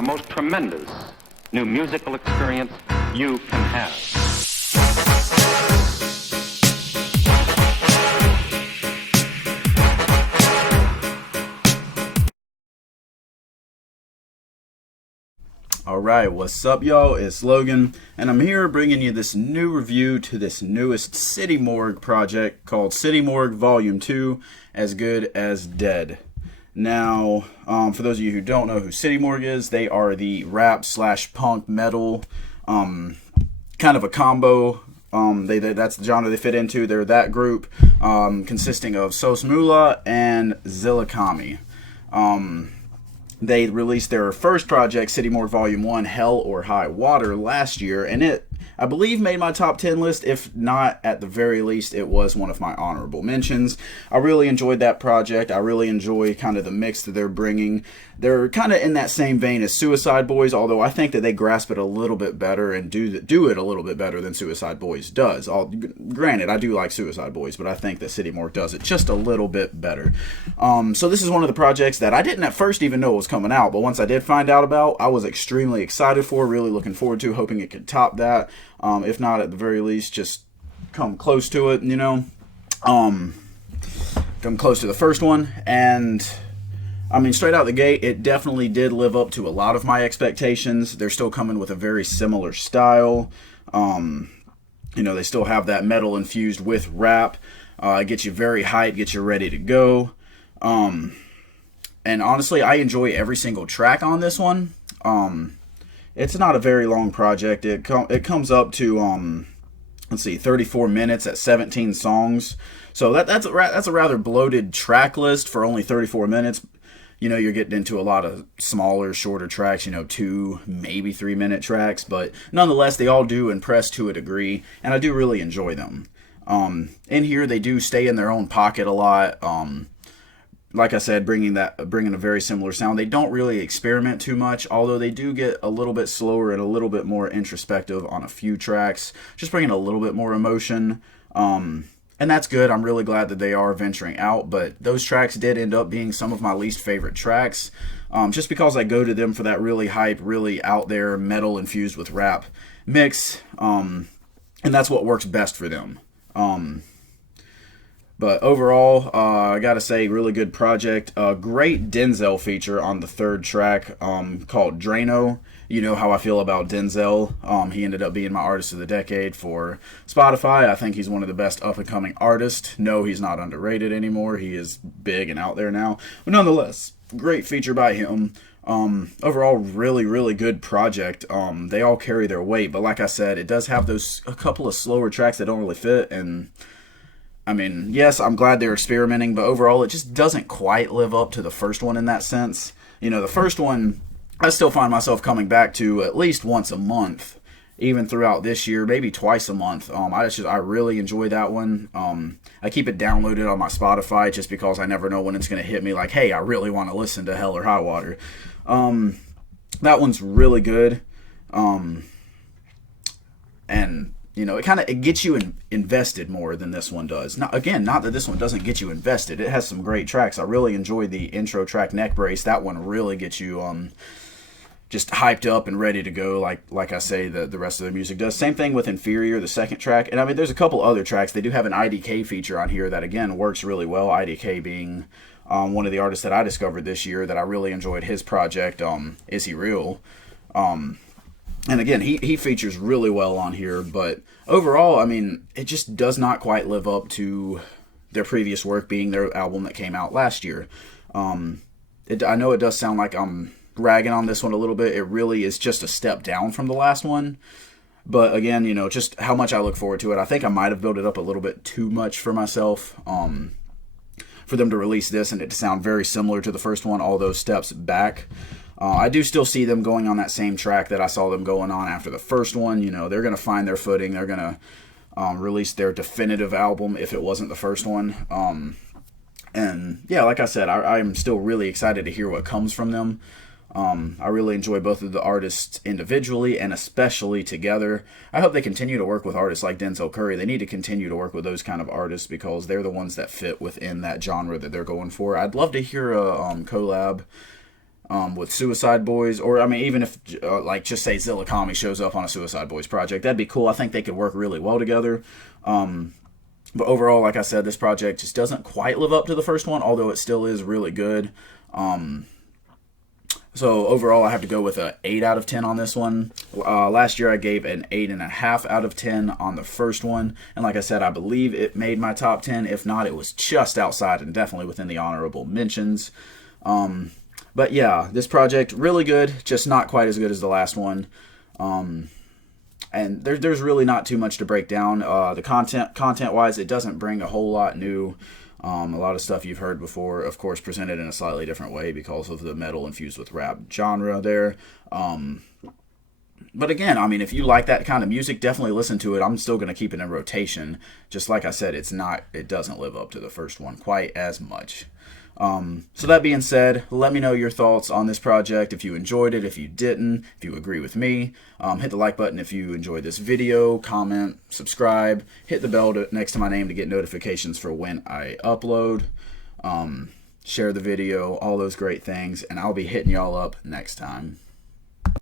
the most tremendous new musical experience you can have. Alright, what's up y'all? It's Logan, and I'm here bringing you this new review to this newest City Morgue project called City Morgue Volume 2, As Good as Dead. Now, for those of you who don't know who City Morgue is, they are the rap slash punk metal, kind of a combo. That's the genre they fit into. They're that group, consisting of Sos Mula and Zillakami. They released their first project, City Morgue Volume 1, Hell or High Water, last year, and it, I believe, made my top 10 list. If not, at the very least, it was one of my honorable mentions. I really enjoyed that project. I really enjoy kind of the mix that they're bringing. They're kind of in that same vein as Suicide Boys, although I think that they grasp it a little bit better and do it a little bit better than Suicide Boys does. Granted, I do like Suicide Boys, but I think that City Morgue does it just a little bit better. So this is one of the projects that I didn't at first even know was coming out, but once I did find out about, I was extremely excited for, really looking forward to, hoping it could top that. If not, at the very least, just come close to it, you know. Come close to the first one, and I mean, straight out the gate, it definitely did live up to a lot of my expectations. They're still coming with a very similar style. You know, they still have that metal infused with rap. Get you very hyped, get you ready to go. And honestly, I enjoy every single track on this one. It's not a very long project. It comes up to, let's see, 34 minutes at 17 songs. So that's a rather bloated track list for only 34 minutes. You know, you're getting into a lot of smaller, shorter tracks, you know, 2, maybe 3-minute tracks, but nonetheless, they all do impress to a degree, and I do really enjoy them. In here, they do stay in their own pocket a lot. Like I said, bringing a very similar sound. They don't really experiment too much, although they do get a little bit slower and a little bit more introspective on a few tracks, just bringing a little bit more emotion. And that's good. I'm really glad that they are venturing out, but those tracks did end up being some of my least favorite tracks, just because I go to them for that really hype, really out there metal infused with rap mix, and that's what works best for them. But overall, I gotta say, really good project. Great Denzel feature on the third track, called Drano. You know how I feel about Denzel. He ended up being my artist of the decade for Spotify. I think he's one of the best up-and-coming artists. No, he's not underrated anymore. He is big and out there now. But nonetheless, great feature by him. Overall, really, really good project. They all carry their weight, but like I said, it does have a couple of slower tracks that don't really fit, and I mean, yes, I'm glad they're experimenting, but overall, it just doesn't quite live up to the first one in that sense. You know, the first one, I still find myself coming back to at least once a month, even throughout this year, maybe twice a month. I really enjoy that one. I keep it downloaded on my Spotify just because I never know when it's going to hit me like, hey, I really want to listen to Hell or High Water. That one's really good. And you know, it gets you invested more than this one does. Not that this one doesn't get you invested. It has some great tracks. I really enjoy the intro track, Neck Brace. That one really gets you just hyped up and ready to go, like I say, the rest of the music does. Same thing with Inferior, the second track. And I mean, there's a couple other tracks. They do have an IDK feature on here that, again, works really well. IDK being one of the artists that I discovered this year that I really enjoyed his project, Is He Real? And again, he features really well on here, but overall, I mean, it just does not quite live up to their previous work, being their album that came out last year. I know it does sound like I'm ragging on this one a little bit. It really is just a step down from the last one. But again, you know, just how much I look forward to it. I think I might have built it up a little bit too much for myself, for them to release this and it to sound very similar to the first one, all those steps back. I do still see them going on that same track that I saw them going on after the first one. You know, they're going to find their footing. They're going to release their definitive album if it wasn't the first one. And yeah, like I said, I'm still really excited to hear what comes from them. I really enjoy both of the artists individually and especially together. I hope they continue to work with artists like Denzel Curry. They need to continue to work with those kind of artists because they're the ones that fit within that genre that they're going for. I'd love to hear a collab with Suicide Boys, or I mean, even if like just say Zilla Kami shows up on a Suicide Boys project, that'd be cool. I think they could work really well together. But overall, like I said, this project just doesn't quite live up to the first one, although it still is really good. So overall, I have to go with an 8 out of 10 on this one. Last year, I gave an 8.5 out of 10 on the first one. And like I said, I believe it made my top 10. If not, it was just outside and definitely within the honorable mentions. But yeah, this project, really good, just not quite as good as the last one. And there's really not too much to break down. The content-wise, it doesn't bring a whole lot new. A lot of stuff you've heard before, of course, presented in a slightly different way because of the metal infused with rap genre there. But again, I mean, if you like that kind of music, definitely listen to it. I'm still going to keep it in rotation. Just like I said, it doesn't live up to the first one quite as much. So that being said, let me know your thoughts on this project. If you enjoyed it, if you didn't, if you agree with me, hit the like button if you enjoyed this video, comment, subscribe, hit the bell next to my name to get notifications for when I upload, share the video, all those great things, and I'll be hitting y'all up next time.